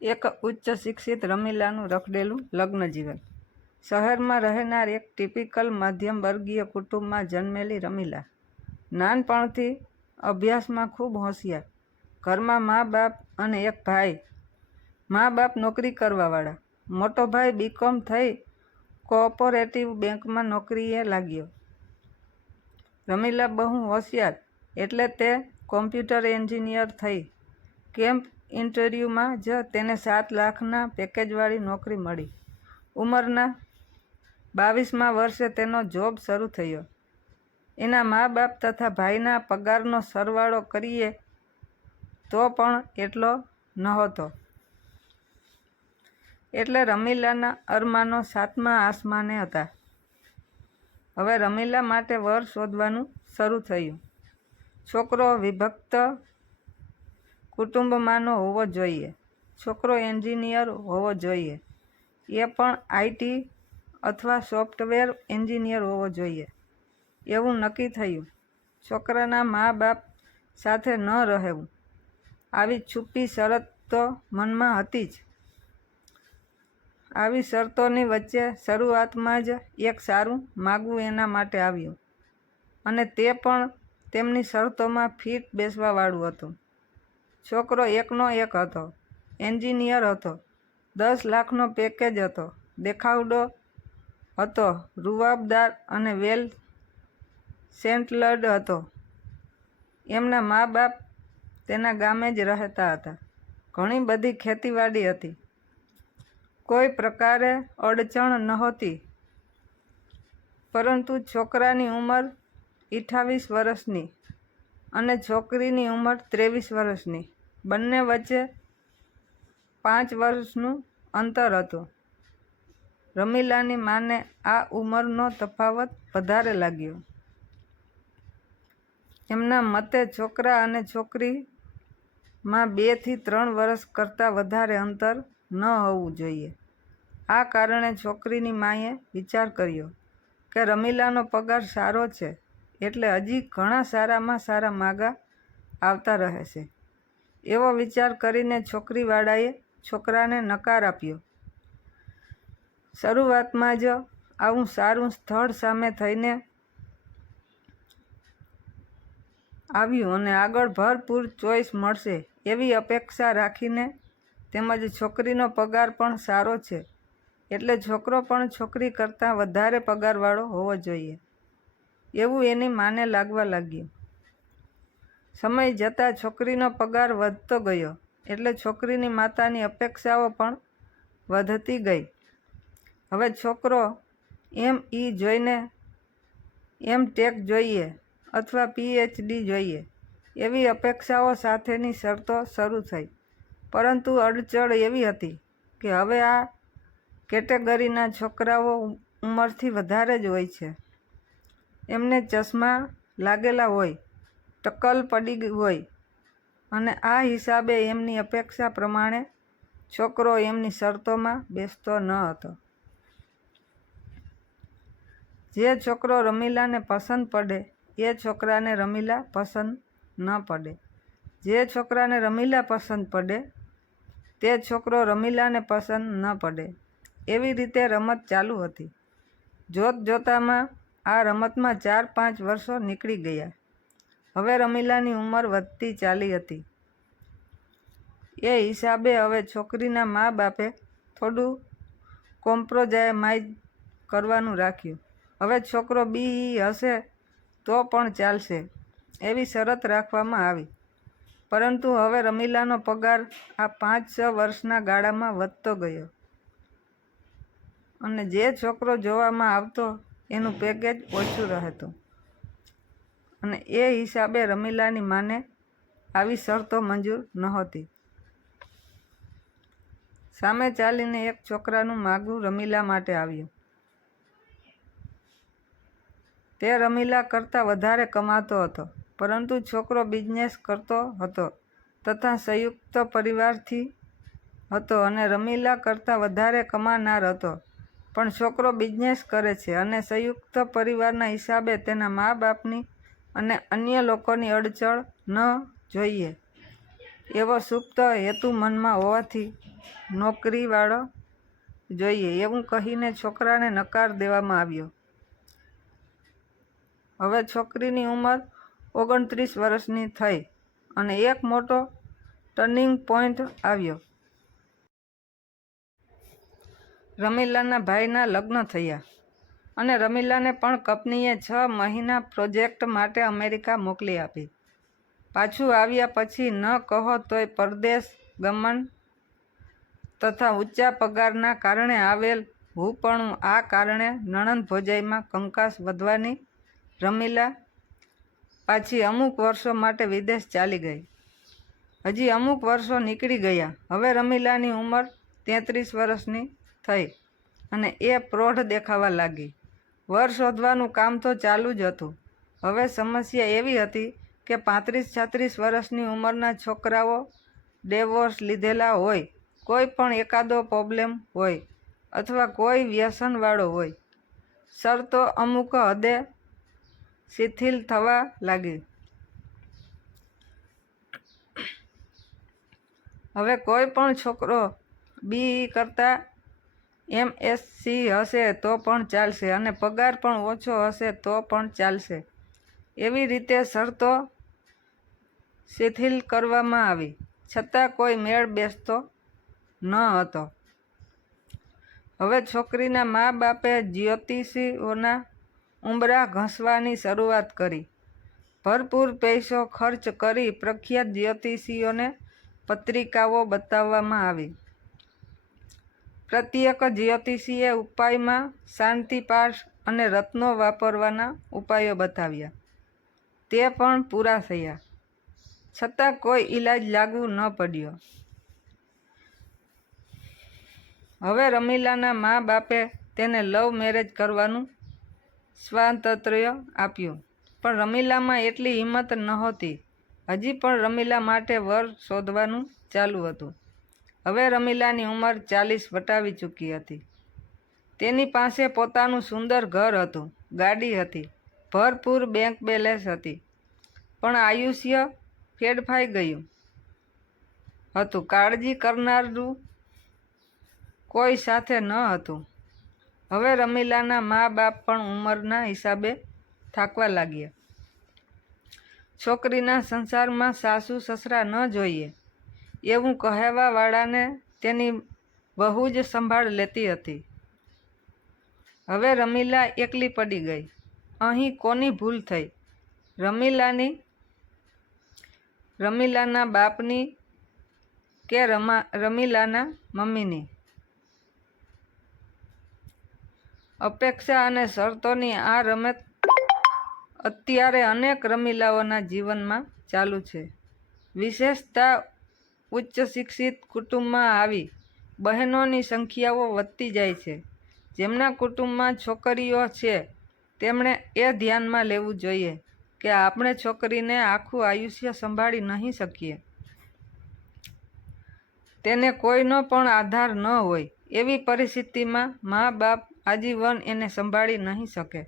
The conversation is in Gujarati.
એક ઉચ્ચ શિક્ષિત રમીલાનું રખડેલું લગ્ન જીવન. શહેરમાં રહેનાર એક ટિપિકલ મધ્યમ વર્ગીય કુટુંબમાં જન્મેલી રમીલા નાનપણથી અભ્યાસમાં ખૂબ હોશિયાર. ઘરમાં મા બાપ અને એક ભાઈ. મા બાપ નોકરી કરવાવાળા. મોટો ભાઈ બીકોમ થઈ કોઓપરેટિવ બેંકમાં નોકરીએ લાગ્યો. રમીલા બહુ હોશિયાર એટલે તે કોમ્પ્યુટર એન્જિનિયર થઈ. કેમ્પ ઇન્ટરવ્યૂમાં જ તેને 7 લાખના પેકેજવાળી નોકરી મળી. ઉંમરના 22મા વર્ષે તેનો જોબ શરૂ થયો. એના મા બાપ તથા ભાઈના પગારનો સરવાળો કરીએ તો પણ એટલો નહોતો. એટલે રમીલાના અરમાનો 7મા આસમાને હતા. હવે રમીલા માટે વર શોધવાનું શરૂ થયું. છોકરો વિભક્ત કુટુંબમાંનો હોવો જોઈએ. છોકરો એન્જિનિયર હોવો જોઈએ. એ પણ આઈટી અથવા સોફ્ટવેર એન્જિનિયર હોવો જોઈએ. એવું નક્કી થયું. છોકરાના મા બાપ સાથે ન રહેવું. આવી છુપી શરત તો મનમાં હતી જ. આવી શરતોની વચ્ચે શરૂઆતમાં જ એક સારું માગવું એના માટે આવ્યું અને તે પણ તેમની શરતોમાં ફિટ બેસવાવાળું હતું. છોકરો એકનો એક હતો. એન્જિનિયર હતો. 10 લાખનો પેકેજ હતો. દેખાવડો હતો. રૂવાબદાર અને વેલ સેટલડ હતો. એમના મા બાપ તેના ગામે જ રહેતા હતા. ઘણી બધી ખેતીવાડી હતી. કોઈ પ્રકારે અડચણ નહોતી. પરંતુ છોકરાની ઉંમર 28 વર્ષની અને છોકરીની ઉંમર 23 વર્ષની. બંને વચ્ચે 5 વર્ષનું અંતર હતું. રમીલાની માને આ ઉંમરનો તફાવત વધારે લાગ્યો. એમના મતે છોકરા અને છોકરીમાં 2 થી 3 વર્ષ કરતાં વધારે અંતર ન હોવું જોઈએ. આ કારણે છોકરીની માએ વિચાર કર્યો કે રમીલાનો પગાર સારો છે એટલે હજી ઘણા સારામાં સારા માગા આવતા રહેશે. એવો વિચાર કરીને છોકરીવાળાએ છોકરાને નકાર આપ્યો. શરૂઆતમાં જ આવું સારું સ્થળ સામે થઈને આવ્યું અને આગળ ભરપૂર ચોઈસ મળશે એવી અપેક્ષા રાખીને તેમજ છોકરીનો પગાર પણ સારો છે એટલે છોકરો પણ છોકરી કરતાં વધારે પગારવાળો હોવો જોઈએ એવું એની માને લાગવા લાગ્યું. સમય જતાં છોકરીનો પગાર વધતો ગયો એટલે છોકરીની માતાની અપેક્ષાઓ પણ વધતી ગઈ. હવે છોકરો ME જોઈને M.Tech જોઈએ અથવા PhD જોઈએ એવી અપેક્ષાઓ સાથેની શરતો શરૂ થઈ. પરંતુ અડચણ એવી હતી કે હવે આ કેટેગરીના છોકરાઓ ઉંમરથી વધારે જ હોય છે. એમને ચશ્મા લાગેલા હોય, ટકલ પડી હોય અને આ હિસાબે એમની અપેક્ષા પ્રમાણે છોકરો એમની શરતોમાં બેસતો ન હતો. જે છોકરો રમીલાને પસંદ પડે એ છોકરાને રમીલા પસંદ ન પડે. જે છોકરાને રમીલા પસંદ પડે તે છોકરો રમીલાને પસંદ ન પડે. એવી રીતે રમત ચાલુ હતી. જોત જોતામાં આ રમતમાં 4-5 વર્ષો નીકળી ગયા. હવે રમીલાની ઉંમર વધતી ચાલી હતી. એ હિસાબે હવે છોકરીના મા બાપે થોડું કોમ્પ્રોમાઇઝ કરવાનું રાખ્યું. હવે છોકરો BE હશે તો પણ ચાલશે એવી શરત રાખવામાં આવી. પરંતુ હવે રમીલાનો પગાર આ 5-6 વર્ષના ગાળામાં વધતો ગયો અને જે છોકરો જોવામાં આવતો એનું પેકેજ ઓછું રહેતું અને એ હિસાબે રમીલાની માને આવી શરતો મંજૂર નહોતી. સામે ચાલીને એક છોકરાનું માગું રમીલા માટે આવ્યું. તે રમીલા કરતાં વધારે કમાતો હતો. પરંતુ છોકરો બિઝનેસ કરતો હતો તથા સંયુક્ત પરિવારથી હતો અને રમીલા કરતાં વધારે કમાનાર હતો. પણ છોકરો બિઝનેસ કરે છે અને સંયુક્ત પરિવારના હિસાબે તેના મા બાપની અને અન્ય લોકોની અડચણ ન જોઈએ એવો સુપ્ત હેતુ મનમાં હોવાથી નોકરીવાળો જોઈએ એવું કહીને છોકરાને નકાર દેવામાં આવ્યો. હવે છોકરીની ઉંમર 29 વર્ષની થઈ અને એક મોટો ટર્નિંગ પોઈન્ટ આવ્યો. રમીલાના ભાઈના લગ્ન થયા અને રમીલાને પણ કંપનીએ 6 મહિના પ્રોજેક્ટ માટે અમેરિકા મોકલી આપી. પાછું આવ્યા પછી ન કહો તોય પરદેશ ગમન તથા ઊંચા પગારના કારણે આવેલ હુંપણું, આ કારણે નણંદ ભોજાઈમાં કંકાસ વધવાની રમીલા પાછી અમુક વર્ષો માટે વિદેશ ચાલી ગઈ. હજી અમુક વર્ષો નીકળી ગયા. હવે રમીલાની ઉંમર 33 વર્ષની થઈ અને એ પ્રૌઢ દેખાવા લાગી. વર શોધવાનું કામ તો ચાલુ જ હતું. હવે સમસ્યા એવી હતી કે 35-36 વર્ષની ઉંમરના છોકરાઓ ડિવોર્સ લીધેલા હોય, કોઈ પણ એકાદો પ્રોબ્લેમ હોય અથવા કોઈ વ્યસનવાળો હોય. શરતો અમુક હદે શિથિલ થવા લાગી. હવે કોઈ પણ છોકરો BE કરતાં MSc હશે તો પણ ચાલશે અને પગાર પણ ઓછો હશે તો પણ ચાલશે. એવી રીતે શરતો શિથિલ કરવામાં આવી, છતાં કોઈ મેળ બેસતો ન હતો. હવે છોકરીના મા બાપે જ્યોતિષીઓના ઉંબરા ઘસવાની શરૂઆત કરી. ભરપૂર પૈસો ખર્ચ કરી પ્રખ્યાત જ્યોતિષીઓને પત્રિકાઓ બતાવવામાં આવી. પ્રત્યેક જ્યોતિષીએ ઉપાયમાં શાંતિપાઠ અને રત્નો વાપરવાના ઉપાયો બતાવ્યા. તે પણ પૂરા થયા, છતાં કોઈ ઈલાજ લાગુ ન પડ્યો. હવે રમીલાના મા બાપે તેને લવ મેરેજ કરવાનું સ્વાતંત્ર્ય આપ્યું, પણ રમીલામાં એટલી હિંમત નહોતી. હજી પણ રમીલા માટે વર શોધવાનું ચાલુ હતું. હવે રમીલાની ઉંમર 40 વટાવી ચૂકી હતી. તેની પાસે પોતાનું સુંદર ઘર હતું, ગાડી હતી, ભરપૂર બેંક બેલેન્સ હતી, પણ આયુષ્ય ફેડફાઈ ગયું હતું. કાળજી કરનારું કોઈ સાથે ન હતું. હવે રમીલાના મા બાપ પણ ઉંમરના હિસાબે થાકવા લાગ્યા. છોકરીના સંસારમાં સાસુ સસરા ન જોઈએ એવું કહેવાવાળાને તેની વહુ જ સંભાળ લેતી હતી. હવે રમીલા એકલી પડી ગઈ. અહીં કોની ભૂલ થઈ? રમીલાના બાપની કે રમીલાના મમ્મીની? અપેક્ષા અને શરતોની આ રમત અત્યારે અનેક રમીલાઓના જીવનમાં ચાલુ છે. વિશેષતા ઉચ્ચ શિક્ષિત કુટુંબમાં આવી બહેનોની સંખ્યાઓ વધતી જાય છે. જેમના કુટુંબમાં છોકરીઓ છે તેમણે એ ધ્યાનમાં લેવું જોઈએ કે આપણે છોકરીને આખું આયુષ્ય સંભાળી નહીં શકીએ. તેને કોઈનો પણ આધાર ન હોય. એવી પરિસ્થિતિમાં મા બાપ આજીવન એને સંભાળી નહીં શકે.